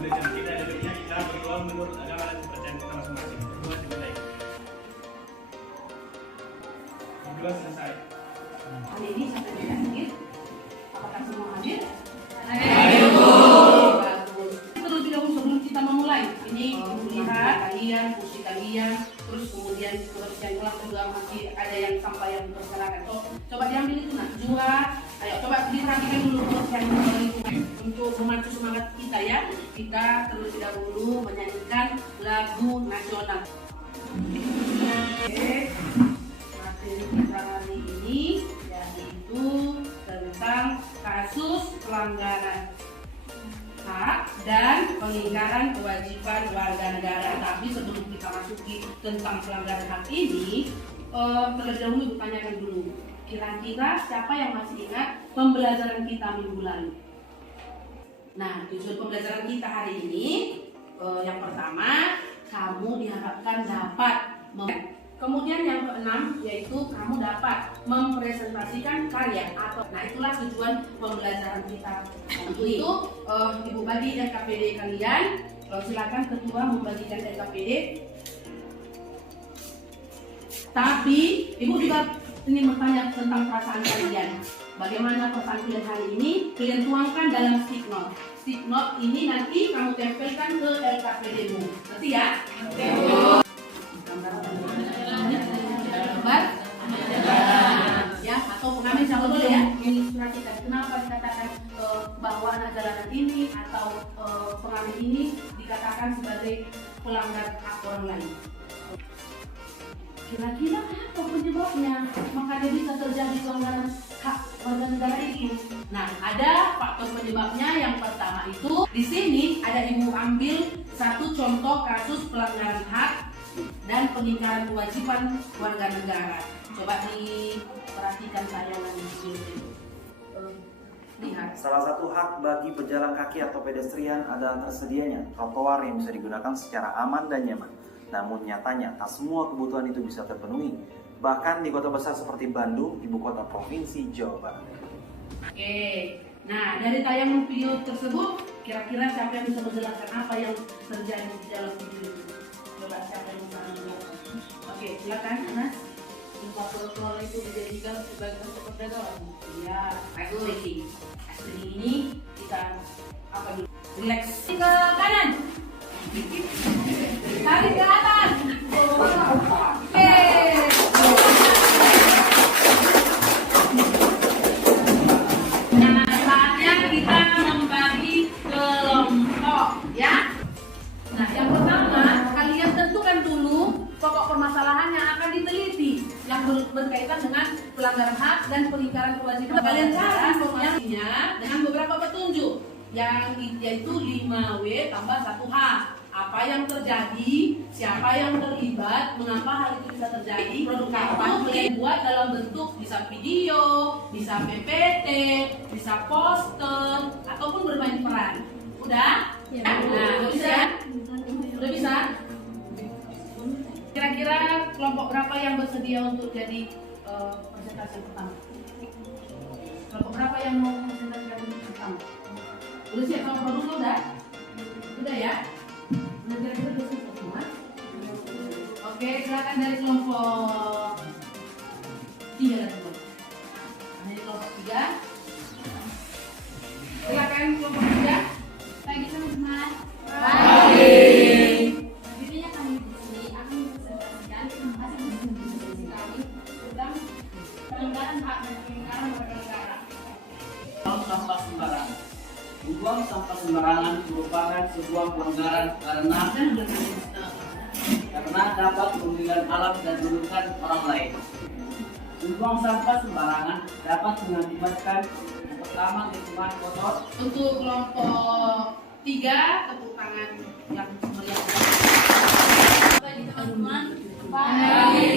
belajar kita ada baiknya kita bergaul menurut agama dan kepercayaan kita masing-masing. Kedua dimulai. Kedua selesai. Hari ini sampai di akhir. Apakah semua hadir? Ayo. Bagus. Terlebih dahulu sebelum kita memulai, ini lihat kalian, kursi kalian, terus kemudian kebersihan kelas juga masih ada yang sampah yang berserakan. So, coba diambil itu nak jual. Ayo coba diperhatikan dulu kebersihan lingkungan untuk memacu semangat kita ya. Kita terlebih dahulu menyanyikan lagu nasional. Oke, materi kita hari ini yaitu tentang kasus pelanggaran hak dan pengingkaran kewajiban warga negara. Tapi sebelum kita masuki tentang pelanggaran hak ini, terlebih dahulu ditanyakan dulu. Kira-kira siapa yang masih ingat pembelajaran kita minggu lalu? Nah, tujuan pembelajaran kita hari ini, yang pertama, kamu diharapkan dapat kemudian yang keenam yaitu kamu dapat mempresentasikan karya atau itulah tujuan pembelajaran kita. Untuk itu Ibu bagi LKPD kalian, silakan ketua membagikan LKPD. Tapi Ibu juga ingin bertanya tentang perasaan kalian. Bagaimana perasaan kalian hari ini? Kalian tuangkan dalam stick note. Stick note ini nanti kamu tempelkan ke LKPD-mu. Ngerti ya? Gambar ya, atau pengamen sama boleh ya, menginspirasikan. Kenapa dikatakan bahwa anak jalanan ini atau pengamen ini dikatakan sebagai pelanggar hak orang lain? Kira-kira apa penyebabnya makanya bisa terjadi pelanggaran hak warga negara itu? Nah, ada faktor penyebabnya. Yang pertama itu di sini ada Ibu ambil satu contoh kasus pelanggaran hak dan pengingkaran kewajiban warga negara. Coba diperhatikan tayangan video itu. Lihat. Salah satu hak bagi pejalan kaki atau pedestrian adalah tersedianya trotoar yang bisa digunakan secara aman dan nyaman. Namun nyatanya tak semua kebutuhan itu bisa terpenuhi. Bahkan di kota besar seperti Bandung, ibu kota provinsi Jawa Barat. Oke, nah dari tayangan video tersebut, kira-kira siapa yang bisa menjelaskan apa yang terjadi di dalam video itu? Coba siapa yang bisa menjelaskan? Oke, silakan Anas. Trotoar itu dijadikan sebagai tempat perdagangan. Ya, isolasi. Isolasi ini kita apa dulu? Relax ke kanan. Tarik ke atas. Oke. Nah, saatnya kita membagi kelompok ya. Nah, yang pertama kalian tentukan dulu pokok permasalahan yang akan diteliti yang berkaitan dengan pelanggaran hak dan pengingkaran kewajiban. Kalian cari informasinya dengan beberapa petunjuk yang yaitu 5W tambah 1H. Apa yang terjadi, siapa yang terlibat, mengapa hal itu bisa terjadi, produk apa kalian buat dalam bentuk bisa video, bisa PPT, bisa poster, ataupun bermain peran. Udah? Ya, nah, udah bisa? Udah bisa? Kira-kira kelompok berapa yang bersedia untuk jadi presentasi yang pertama? Kelompok berapa yang mau presentasi yang pertama? Udah siap sama produknya udah? Udah ya? Nah, kira-kira udah siap semua? Oke, silakan dari kelompok 3 dan 2. Dari kelompok 3. Silakan kelompok 3. Pagi teman-teman. Pagi. Videonya kami di sini akan mempresentasikan hasil diskusi kami tentang pelanggaran hak dan pengingkaran warga negara. Buang sampah sembarangan. Membuang sampah sembarangan merupakan sebuah pelanggaran karena dapat merugikan alam dan merugikan orang lain. Membuang sampah sembarangan dapat mengakibatkan yang pertama lingkungan kotor. Untuk kelompok 3, tepuk tangan yang meriah. Pagi teman-teman. Pagi.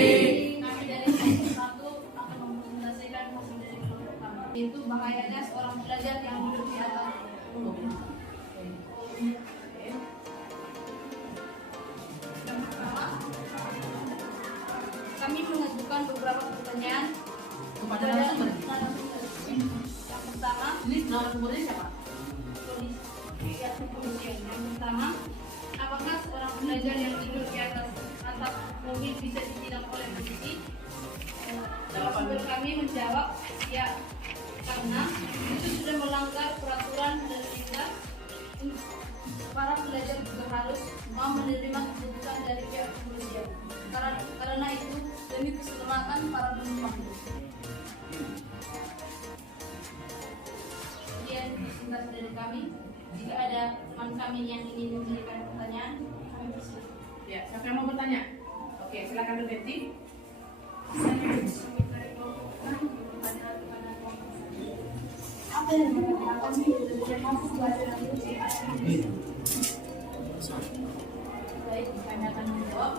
Kami dari kelompok 1 akan mempresentasikan hasil dari kelompok kami. Itu bahayanya seorang pelajar yang duduk di atas. Yang pertama, kami mengajukan beberapa pertanyaan Kepada kepada narasumber. narasumber. Yang pertama, Ini narasumbernya siapa? polisi. Yang pertama, menjawab siap, karena itu sudah melanggar peraturan dan perintah. Para pelajar juga harus mau menerima keputusan dari pihak kepolisian. Karena itu demi keselamatan para penumpang. Sekian singkat dari kami. Jika ada teman kami yang ingin memberikan pertanyaan, kami bersiap. Ya, siapa yang mau bertanya? Oke, silakan Bu Betty. Apa yang mengatakan dari masuk pelajaran itu? Baik, kami akan menjawab.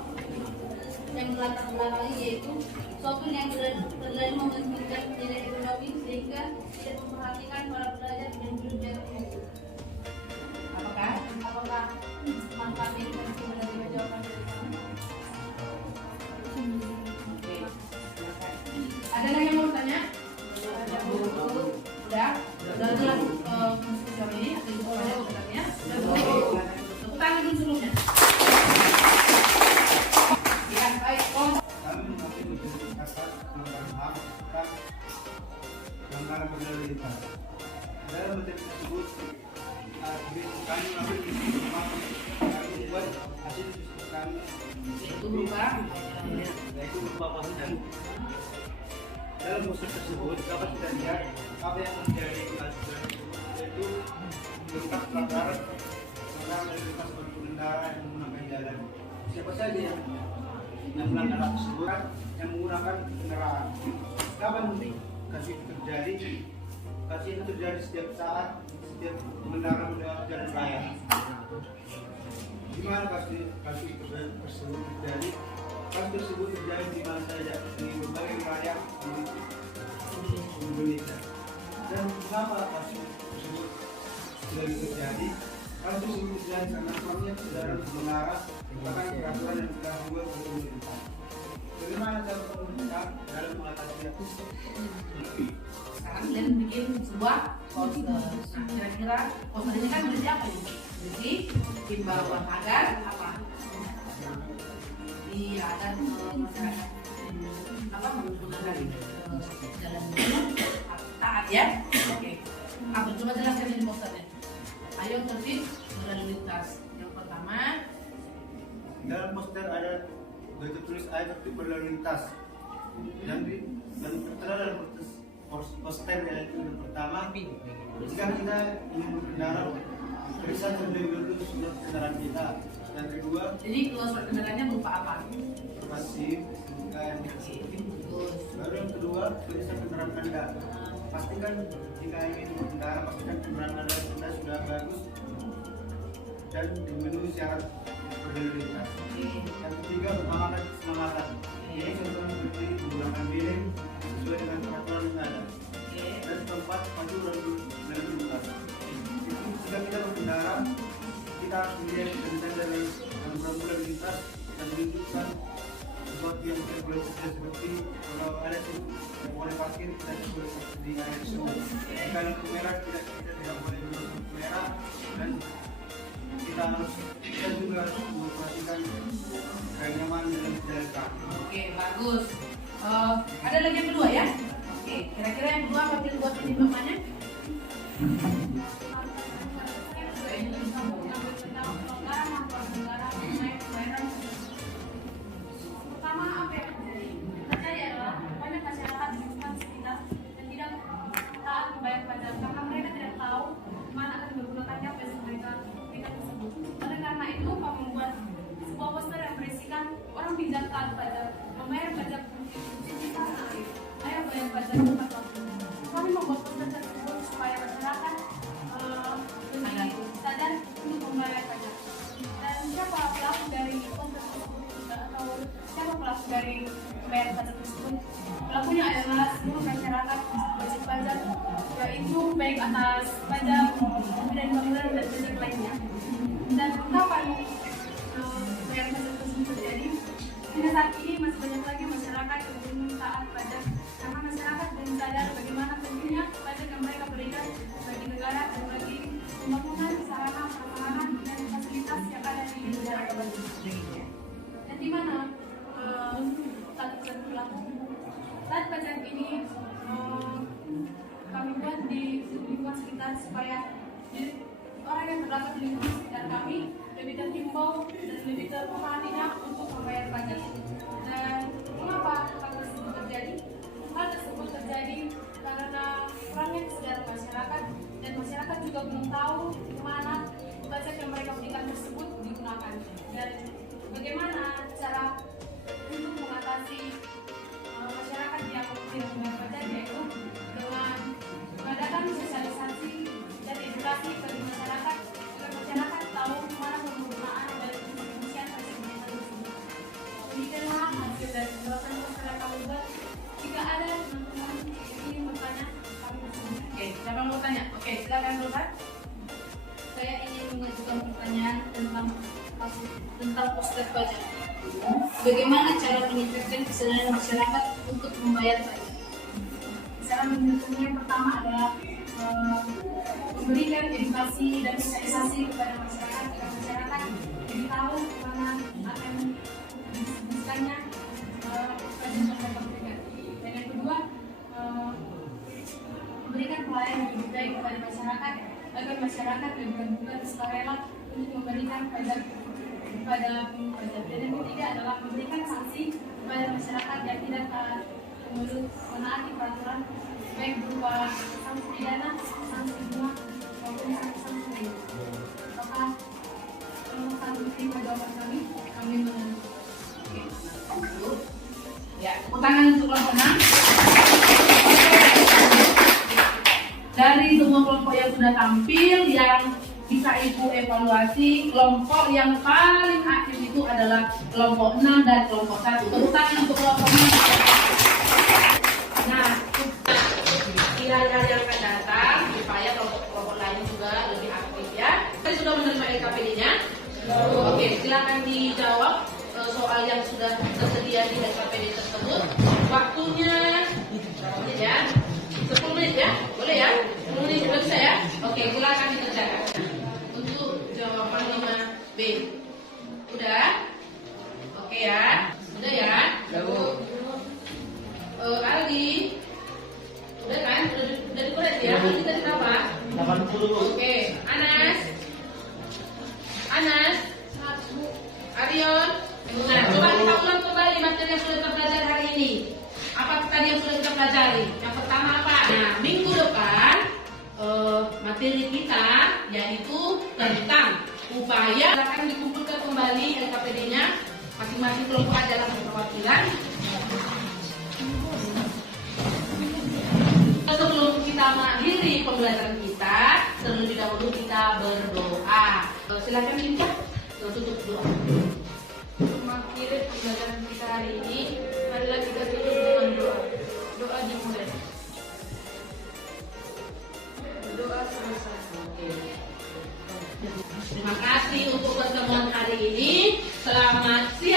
Yang melatar belakangi yaitu sopir yang terlalu mementingkan nilai ekonomi sehingga tidak memperhatikan para pelajar dan guru jarak tempuh. Apakah teman kami bisa menerima jawaban dari kami? Oke, silakan. Ada lagi yang mau bertanya? Ada Bu? Udah jelas sejauh ini. Ada juga banyak bertanya. Tepuk tangan dulu sebelumnya. Ya, baik. Kami masih menjadi kasar pelanggaran HAM tentang pelanggaran berlalu lintas. Dalam materi tersebut, kami mengambil kami buat hasil diskusi kami Itu berupa yaitu berupa pasukan. Dalam proses tersebut dapat kita lihat apa yang menjadi kelanjutan yaitu berupa pelanggaran lalu lintas bagi pengendara yang menggunakan jalan. Siapa saja yang melanggar hal tersebut yang menggunakan kendaraan. Kapan kasus itu terjadi? Kasus itu terjadi setiap saat, setiap pengendara melewati jalan raya. Di mana kasus tersebut terjadi? Kasus tersebut terjadi di mana saja di berbagai wilayah di Indonesia. Dan mengapa kasus tersebut sudah terjadi? Kasus tersebut terjadi karena suaminya kendaraan pengendara bahkan peraturan yang telah dibuat oleh pemerintah. Bagaimana cara pemerintah dalam mengatasi hal sekarang kalian bikin sebuah poster. Nah, kira-kira poster ini kan berisi apa ini? Berisi himbauan agar apa? Iya, agar masyarakat apa menggunakan jalan taat ya. Oke. Apa coba jelaskan ini posternya. Ayo tertib berlalu lintas. Yang pertama, dalam poster ada tertulis ayo tertib berlalu lintas. Dan tertera dalam poster yaitu yang pertama, jika kita ingin berkendara, periksa terlebih dahulu surat kendaraan kita. Yang kedua, jadi keluar surat kendaraannya berupa apa? pasif, bukan. Baru yang kedua, periksa kendaraan Anda. Pastikan jika ingin berkendara, pastikan kendaraan Anda sudah bagus dan memenuhi syarat berlalu lintas. Yang ketiga, utamakan keselamatan. Ini contohnya seperti menggunakan billing sesuai dengan peraturan yang ada. Dan keempat, maju lalu lintas. Jika kita berkendara, kita harus melihat tentang dari lalu lintas dan menunjukkan sesuatu yang kita boleh kerja seperti kalau ada yang boleh parkir kita tidak boleh parkir di area tersebut. Jika lampu merah kita tidak boleh duduk lampu merah dan kita juga harus memperhatikan kenyamanan dalam berjalan kaki. Oke, bagus. Ada lagi yang kedua ya? Oke, kira-kira yang kedua apa yang buat pertimbangannya? Pertama, apa yang terjadi? Terjadi adalah banyak masyarakat di lingkungan sekitar dan tidak taat membayar pajak karena mereka tidak tahu mana akan menggunakannya pajak mereka tersebut. Oleh karena itu, kami membuat sebuah poster yang berisikan orang tidak taat pajak, membayar pajak di tanah air. Ayo bayar pajak tepat waktu. Kami membuat poster tersebut supaya masyarakat lebih sadar untuk membayar pajak. Dan siapa pelaku dari poster tersebut atau siapa pelaku dari bayar pajak tersebut? Pelakunya adalah seluruh masyarakat wajib pajak, yaitu baik atas pajak dan bangunan dan pajak lainnya. Dan kapan bayar pajak tersebut terjadi? Hingga saat ini masih banyak lagi masyarakat yang belum taat pajak karena masyarakat belum sadar bagaimana pentingnya pajak yang mereka berikan bagi negara dan bagi pembangunan sarana prasarana dan fasilitas yang ada di negara. Dan di mana taat pajak berlaku? Taat pajak ini di lingkungan sekitar supaya orang yang terdapat di lingkungan sekitar kami lebih terhimbau dan lebih terpahaminya untuk membayar pajak. Dan mengapa hal tersebut terjadi? Hal tersebut terjadi karena kurangnya kesadaran masyarakat, dan masyarakat juga belum tahu kemana pajak yang mereka berikan tersebut digunakan, dan bagaimana cara untuk mengatasi masyarakat yang tidak membayar pajak, yaitu dengan mengadakan sosialisasi dan edukasi bagi masyarakat agar masyarakat tahu kemana penggunaan dari pendistribusian pajak mereka tersebut. Demikianlah hasil dari pembahasan masyarakat kami buat. Jika ada teman-teman yang ingin bertanya, kami bersedia. Oke, siapa yang mau tanya? Oke, silakan Robat. Saya ingin mengajukan pertanyaan tentang poster pajak. Bagaimana cara meningkatkan kesadaran masyarakat untuk membayar pajak? Cara meningkatkannya yang pertama adalah memberikan edukasi dan sosialisasi kepada masyarakat agar masyarakat lebih tahu kemana akan didistribusikannya pajak yang mereka berikan. Dan yang kedua, memberikan pelayanan yang lebih baik kepada masyarakat agar masyarakat lebih terbuka dan sukarela untuk memberikan pajak kepada pajak. Dan yang ketiga adalah memberikan sanksi kepada masyarakat yang tidak menaati peraturan, baik berupa sanksi pidana, sanksi bunga, maupun sanksi lain. Apakah sanksi terima jawaban kami menanti. Ya, tepuk tangan untuk kelompok 6. Dari semua kelompok yang sudah tampil, yang bisa Ibu evaluasi, kelompok yang paling aktif itu adalah kelompok 6 dan kelompok 1. Tepuk tangan untuk kelompok 6. Nah, di hari-hari yang akan datang, supaya kelompok-kelompok lain juga lebih aktif ya. Saya sudah menerima LKPD-nya. Oke, silakan dijawab soal yang sudah tersedia di LKPD tersebut. Waktunya ya 10 menit ya, boleh ya? 10 menit sudah bisa ya? Oke, silakan dikerjakan. Untuk jawaban 5B, udah? Oke ya, udah ya? Aldi, udah kan? Udah dikoreksi ya? Aldi tadi berapa? 80. Oke, Anas, Arion. Nah, coba kita ulang kembali materi yang sudah kita pelajari hari ini. Apa tadi yang sudah kita pelajari? Yang pertama apa? Nah, minggu depan materi kita yaitu tentang upaya akan dikumpulkan kembali LKPD-nya. Masing-masing kelompok adalah perwakilan. Sebelum kita mengakhiri pembelajaran kita, terlebih dahulu kita berdoa. Silakan Cinta, tutup doa. Mengakhiri pembelajaran kita hari ini, marilah kita tutup dengan doa. Doa dimulai. Doa selesai. Terima kasih untuk pertemuan hari ini. Selamat siang.